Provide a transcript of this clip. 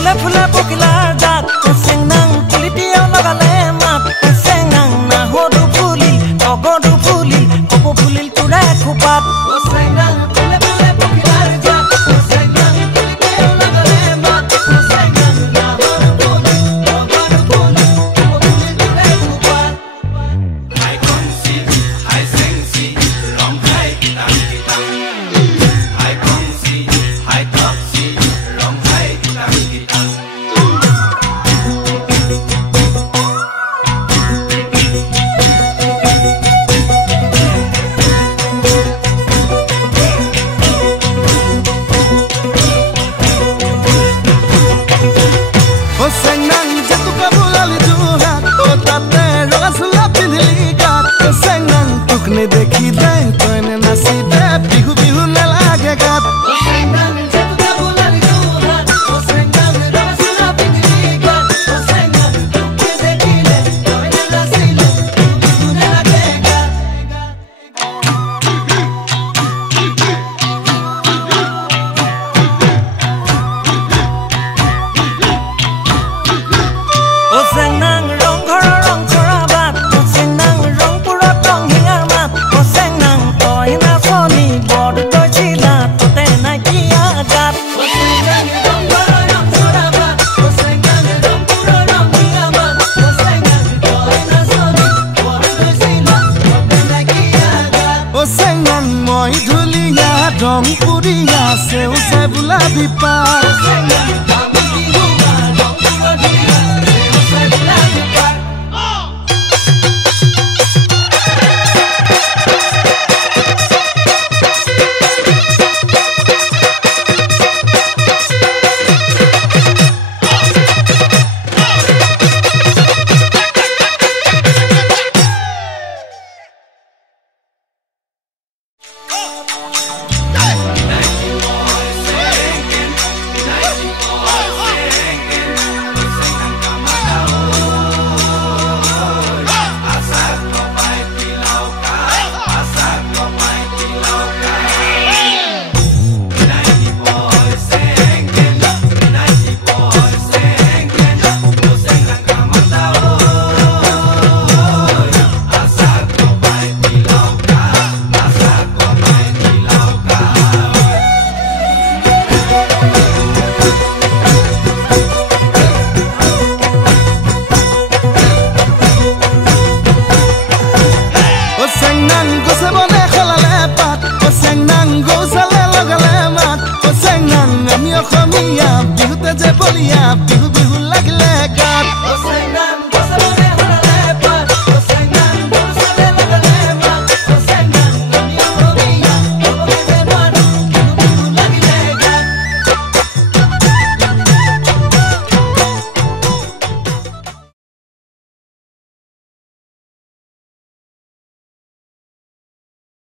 ফুলে ফুলে পখিলাৰ জাক চেংনাং পুলিটিও লগালে মাত চেংনাং নাহদু ফুলিল অগদু ফুলিল কপৌ ফুলিল তুৰে খোপাত চেংনাং ফুলে ফুলে পখিলাৰ জাক চেংনাং পুলিটিও লগালে মাত চেংনাং নাহদু ফুলিল অগদু ফুলিল কপৌ ফুলিল তুৰে খোপাত হাই কংচি হাই চেংচি ৰং খাই কিটাং কিটাং হাই কংচি হাই টক্সি ৰং খাই কিটাং কিটাং Senang jatuh kabulali juhat oh tate rosla pindhili gat senang tukne dekhi de toine nasi de bihu bihu na lage gat senang jatuh kabulali juhat oh senang rosla pindhili gat oh senang tukne dekhi de toine nasi de bihu na lage gat oh senang rong khara rong chora bat oh senang rong pura tong hingar mat oh senang toy na soni bod toy chila tote na kia gat oh senang rong khara rong chora bat oh senang rong pura tong hingar mat oh senang toy na soni bod toy chila tote na kia gat oh senang moi dhuliya rong puriya seu se bulabi pa oh senang Bihu